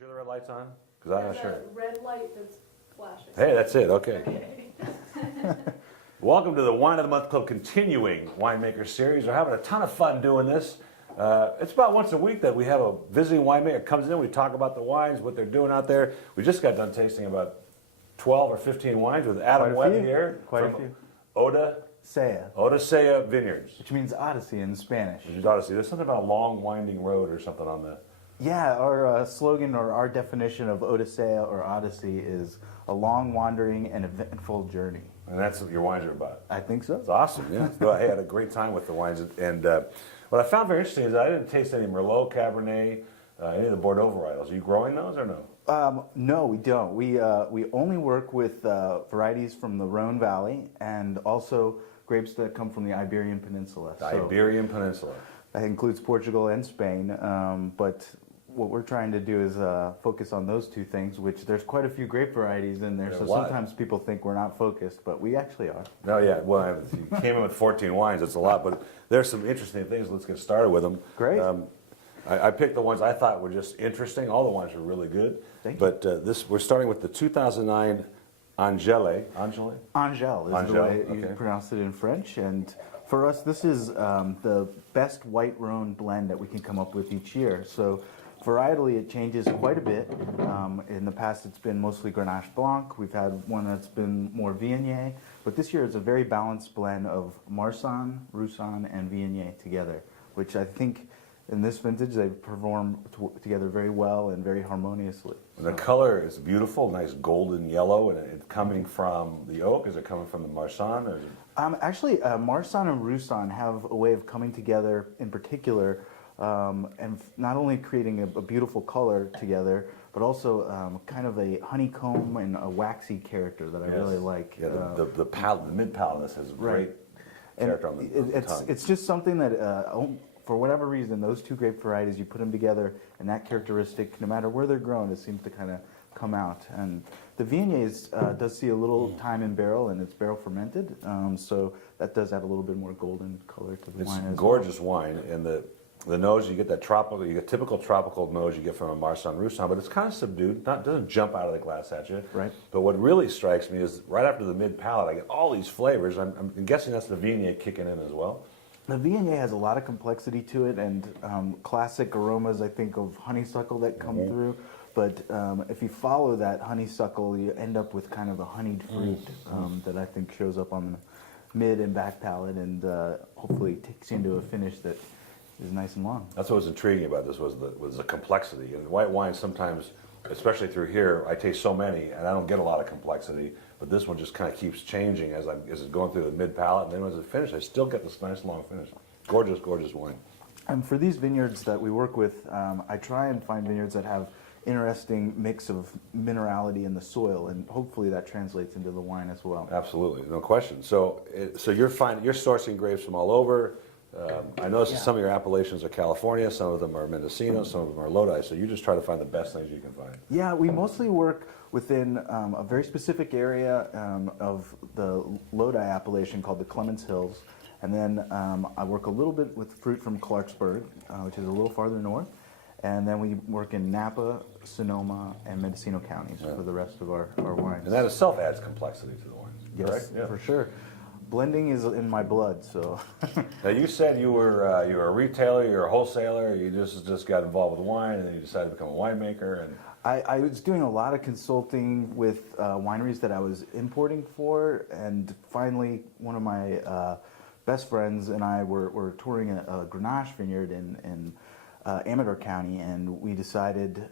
Sure the red light's on? Because I'm not There's sure. a red light that's flashing. Hey, that's it, okay. Okay. Welcome to the Wine of the Month Club continuing winemaker series. We're having a ton of fun doing this. It's about once a week that we have a visiting winemaker comes in, we talk about the wines, what they're doing out there. We just got done tasting about 12 or 15 wines with Adam Quite a Webb few. here Quite a from few. Odisea Vineyards. Which means Odyssey in Spanish. Which is Odyssey. There's something about a long winding road or something on the... Yeah, our slogan or our definition of Odisea or Odyssey is a long, wandering, and eventful journey. And that's what your wines are about. I think so. It's awesome, yeah. No, I had a great time with the wines. And what I found very interesting is I didn't taste any Merlot, Cabernet, any of the Bordeaux varietals. Are you growing those or no? No, we don't. We only work with varieties from the Rhone Valley and also grapes that come from the Iberian Peninsula. The Iberian Peninsula. That includes Portugal and Spain, but what we're trying to do is focus on those two things, which there's quite a few grape varieties in there, so sometimes people think we're not focused, but we actually are. No, yeah, well, you came in with 14 wines, it's a lot, but there's some interesting things. Let's get started with them. Great. I picked the ones I thought were just interesting. All the wines were really good. Thank you. But we're starting with the 2009 Angele. Angele? Angel is the way you pronounce it in French, and for us, this is the best white Rhone blend that we can come up with each year. So varietally, it changes quite a bit. In the past, it's been mostly Grenache Blanc. We've had one that's been more Viognier, but this year it's a very balanced blend of Marsanne, Roussanne, and Viognier together, which I think in this vintage they perform together very well and very harmoniously. And the color is beautiful, nice golden yellow, and it's coming from the oak. Is it coming from the Marsanne? Or is it... Actually, Marsanne and Roussanne have a way of coming together in particular, and not only creating a beautiful color together, but also kind of a honeycomb and a waxy character that I really like. Yeah, the palate, the mid-palate has great character on the tongue. It's just something that, for whatever reason, those two grape varieties, you put them together, and that characteristic, no matter where they're grown, it seems to kind of come out. And the Viognier does see a little time in barrel, and it's barrel fermented, so that does add a little bit more golden color to the wine. It's gorgeous wine, and the nose, you get that tropical, you get typical tropical nose you get from a Marsanne Roussanne, but it's kind of subdued, doesn't jump out of the glass at you. Right. But what really strikes me is right after the mid palate, I get all these flavors. I'm guessing that's the Viognier kicking in as well. The Viognier has a lot of complexity to it, and classic aromas, I think, of honeysuckle that come through. But if you follow that honeysuckle, you end up with kind of a honeyed fruit that I think shows up on the mid and back palate, and hopefully takes you into a finish that is nice and long. That's what was intriguing about this was the complexity. And white wine sometimes, especially through here, I taste so many, and I don't get a lot of complexity. But this one just kind of keeps changing as it's going through the mid palate, and then as it finishes, I still get this nice long finish. Gorgeous, gorgeous wine. And for these vineyards that we work with, I try and find vineyards that have interesting mix of minerality in the soil, and hopefully that translates into the wine as well. Absolutely, no question. So you're sourcing grapes from all over. I noticed that some of your appellations are California, some of them are Mendocino, some of them are Lodi. So you just try to find the best things you can find. Yeah, we mostly work within a very specific area of the Lodi appellation called the Clements Hills. And then I work a little bit with fruit from Clarksburg, which is a little farther north. And then we work in Napa, Sonoma, and Mendocino counties for the rest of our wines. And that itself adds complexity to the wines, yes, correct? Yeah. For sure. Blending is in my blood, so. Now you said you were a retailer, you're a wholesaler, you just got involved with wine, and then you decided to become a winemaker. And I was doing a lot of consulting with wineries that I was importing for, and finally one of my best friends and I were touring a Grenache vineyard in Amador County, and we decided,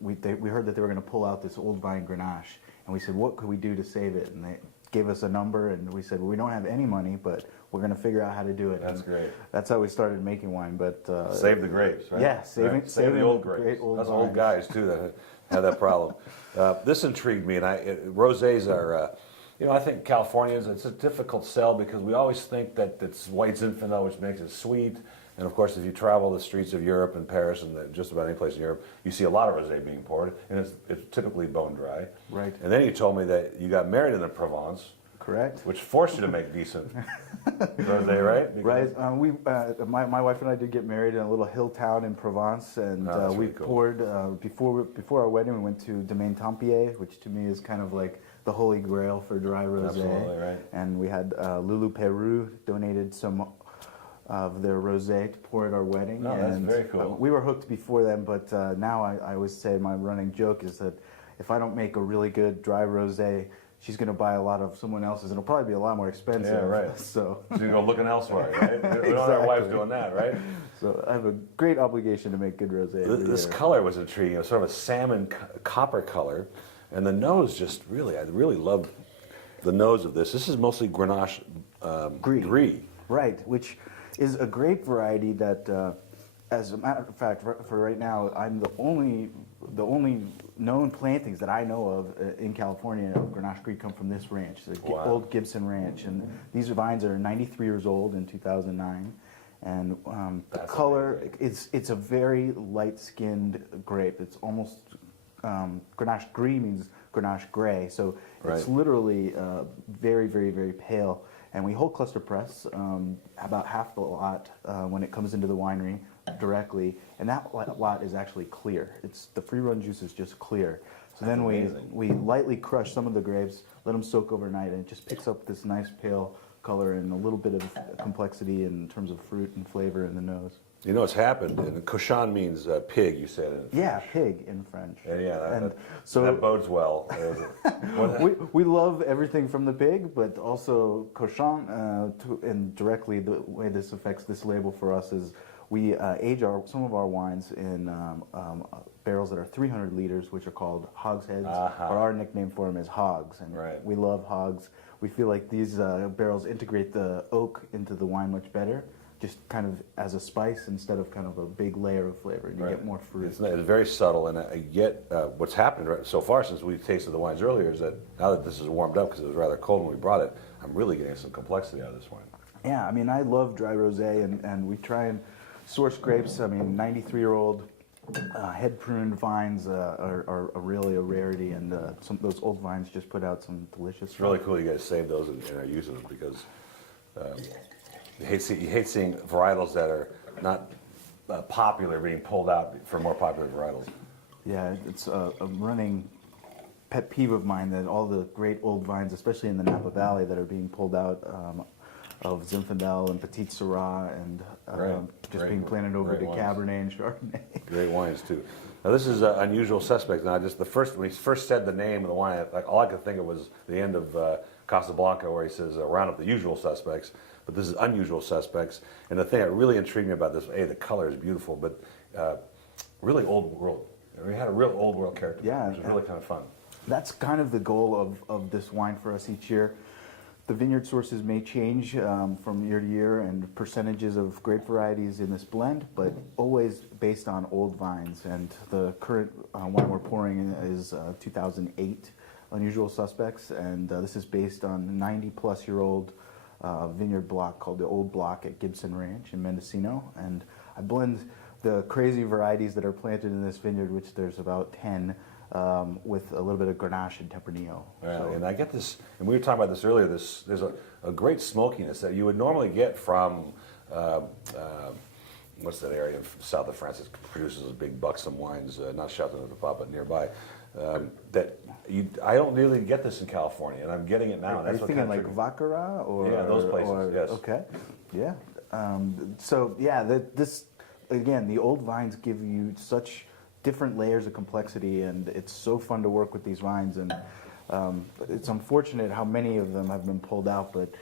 we heard that they were going to pull out this old vine Grenache, and we said, what could we do to save it? And they gave us a number, and we said, well, we don't have any money, but we're going to figure out how to do it. That's great. That's how we started making wine. But save the grapes, right? Yeah, save the old grapes. That's old guys too that have that problem. This intrigued me, and rosés are. I think Californians, it's a difficult sell because we always think that it's white Zinfandel, which makes it sweet. And of course, if you travel the streets of Europe and Paris and just about any place in Europe, you see a lot of rosé being poured, and it's typically bone dry. Right. And then you told me that you got married in the Provence. correct. Which forced you to make decent rosé, right? Because- Right. My wife and I did get married in a little hill town in Provence, and Oh, that's we really cool. poured before our wedding. We went to Domaine Tempier, which to me is kind of like the holy grail for dry rosé. Absolutely, right. And we had Lulu Peru donated some of their rosé to pour at our wedding. Oh, that's and very cool. we were hooked before then, but now I always say my running joke is that if I don't make a really good dry rosé, she's going to buy a lot of someone else's, and it'll probably be a lot more expensive. Yeah, right. So you go looking elsewhere, right? We don't want our wives Exactly. doing that, right? So I have a great obligation to make good rosé. every This year. color was intriguing. It was sort of a salmon copper color, and the nose just I really love the nose of this. This is mostly Grenache Gris. Right, which is a grape variety that, as a matter of fact, for right now, I'm the only known plantings that I know of in California of Grenache Gris come from this ranch, the Wow. old Gibson Ranch, and these vines are 93 years old in 2009. And the That's color, it's a very light-skinned grape. It's almost Grenache Gris means Grenache gray, so it's Right. literally very, very, very pale. And we whole cluster press about half the lot when it comes into the winery directly, and that lot is actually clear. It's the free run juice is just clear. So then amazing. we lightly crush some of the grapes, let them soak overnight, and it just picks up this nice pale color and a little bit of complexity in terms of fruit and flavor in the nose. You know what's happened? And cochon means pig, you said it. Yeah, pig in French. And yeah, And so that bodes well. we love everything from the pig, but also cochon, and directly the way this affects this label for us is we age some of our wines in barrels that are 300 liters, which are called hogsheads, Uh-huh. or our nickname for them is hogs. And Right. we love hogs. We feel like these barrels integrate the oak into the wine much better, just kind of as a spice instead of kind of a big layer of flavor, and you get more fruit. It's very subtle, and yet what's happened so far since we tasted the wines earlier is that now that this is warmed up because it was rather cold when we brought it, I'm really getting some complexity out of this wine. Yeah, I mean, I love dry rosé, and we try and source grapes. I mean, 93-year-old head pruned vines are really a rarity, and some those old vines just put out some delicious. It's really cool you guys saved those and are using them because you hate seeing varietals that are not popular being pulled out for more popular varietals. Yeah, it's a running pet peeve of mine that all the great old vines, especially in the Napa Valley, that are being pulled out of Zinfandel and Petit Syrah and just Great. being planted over Great to wines. Cabernet and Chardonnay. Great wines too. Now this is Unusual Suspects. Now when he first said the name of the wine, all I could think of was the end of Casablanca, where he says round up the usual suspects. But this is Unusual Suspects, and the thing that really intrigued me about this, the color is beautiful, but really old world. We had a real old world character, Yeah. which was really kind of fun. That's kind of the goal of this wine for us each year. The vineyard sources may change from year to year and percentages of grape varieties in this blend, but always based on old vines. And the current wine we're pouring is 2008 Unusual Suspects, and this is based on a 90-plus-year-old vineyard block called the Old Block at Gibson Ranch in Mendocino. And I blend the crazy varieties that are planted in this vineyard, which there's about 10, with a little bit of Grenache and Tempranillo. Yeah, So- and I get this, and we were talking about this earlier. There's a great smokiness that you would normally get from what's that area south of France that produces those big buxom wines, not Châteauneuf-du-Pape, but nearby. I don't really get this in California, and I'm getting it now. Are you what thinking kinda like Vacara or Yeah, those places, or- yes. Okay, yeah. So yeah, this again, the old vines give you such different layers of complexity, and it's so fun to work with these vines. And it's unfortunate how many of them have been pulled out, but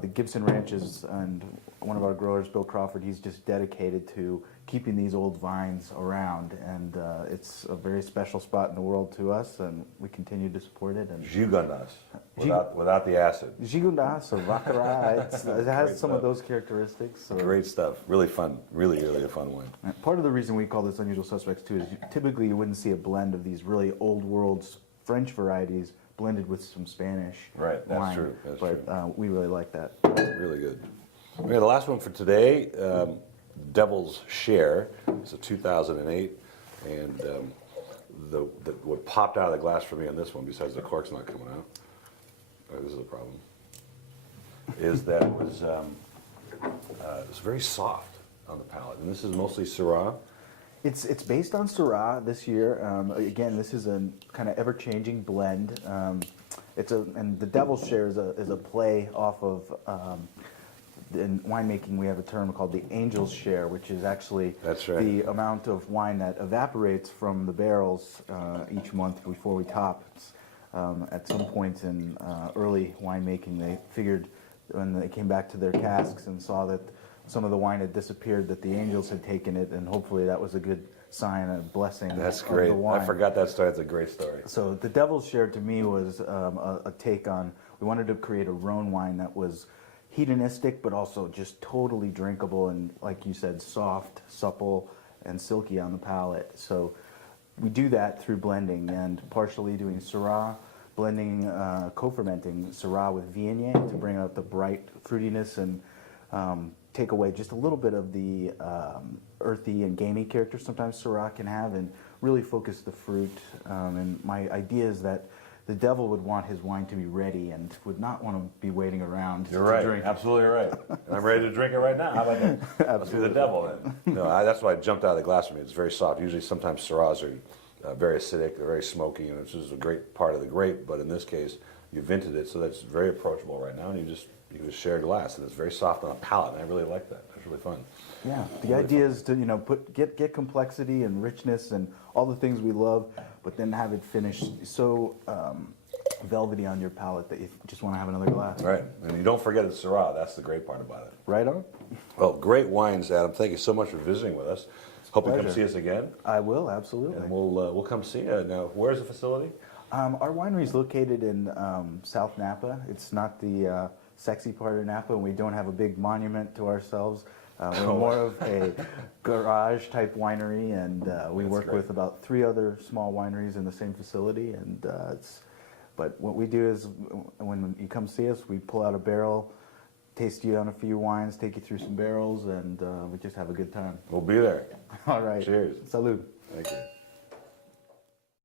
the Gibson Ranches and one of our growers, Bill Crawford, he's just dedicated to keeping these old vines around, and it's a very special spot in the world to us, and we continue to support it. And Gigondas, without the acid. Gigondas or Vacara, it has Great some of stuff. those characteristics. So. Great stuff. Really fun. Really, really a fun wine. Part of the reason we call this Unusual Suspects too is typically you wouldn't see a blend of these really old world French varieties blended with some Spanish Right, that's wine. true, that's but we really like that. Really good. Okay, the last one for today, Devil's Share. It's a 2008, and what popped out of the glass for me on this one, besides the cork's not coming out, this is a problem. is that it was very soft on the palate. And this is mostly Syrah. It's based on Syrah this year. Again, this is a kind of ever-changing blend. And the Devil's Share is a play off of. In winemaking, we have a term called the Angel's Share, which is actually That's right. the amount of wine that evaporates from the barrels each month before we top. At some point in early winemaking, they figured when they came back to their casks and saw that some of the wine had disappeared, that the angels had taken it, and hopefully that was a good sign, a blessing. That's of great. the wine. I forgot that story. It's a great story. So the Devil's Share to me was a take on, we wanted to create a Rhone wine that was hedonistic, but also just totally drinkable and, like you said, soft, supple, and silky on the palate. So we do that through blending and partially doing Syrah, blending, co-fermenting Syrah with Viognier to bring out the bright fruitiness and take away just a little bit of the earthy and gamey character sometimes Syrah can have, and really focus the fruit. And my idea is that the devil would want his wine to be ready and would not want to be waiting around You're to right. drink. Absolutely right. And I'm ready to drink it right now. How about that? Let's do the devil then. No, that's why I jumped out of the glass for me. It's very soft. Usually, sometimes Syrahs are very acidic. They're very smoky, and this is a great part of the grape. But in this case, you vented it, so that's very approachable right now, and you just share a glass, and it's very soft on a palate. And I really like that. It's really fun. Yeah, the idea is to get complexity and richness and all the things we love, but then have it finished so velvety on your palate that you just want to have another glass. Right, and you don't forget it's Syrah. That's the great part about it. Right on. Well, great wines, Adam. Thank you so much for visiting with us. Hope you come pleasure. see us again, I will, absolutely. and we'll come see you. Now, where's the facility? Our winery is located in South Napa. It's not the sexy part of Napa, and we don't have a big monument to ourselves. We're more of a garage type winery, and we That's work great. with about 3 other small wineries in the same facility. And but what we do is when you come see us, we pull out a barrel, taste you on a few wines, take you through some barrels, and we just have a good time. We'll be there. All right. Cheers. Salud. Thank you.